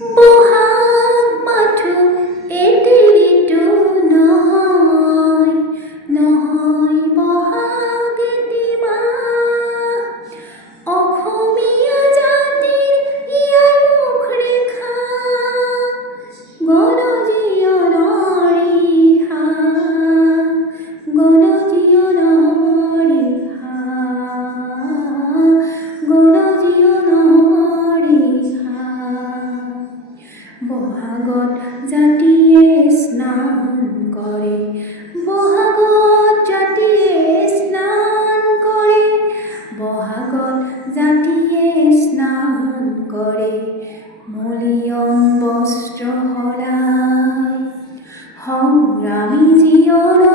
বহাগ মাথো এটি ঋতু নহয়, নহয় বহাগ এটি মাহ। অসমীয়া জাতিৰ ইয়াৰ মুখৰেখা, গণজীয়নৰ ৰিহা, গণজীয়নৰ ৰিহা, গণজীয়নৰ ৰিহা। বহাগত জাতিয়ে স্নান কৰে, বহাগত জাতিয়ে স্নান কৰে, বহাগত জাতিয়ে স্নান কৰে, মলিয়ন বস্ত্ৰ সলাই। সংগ্ৰামী জীৱনৰ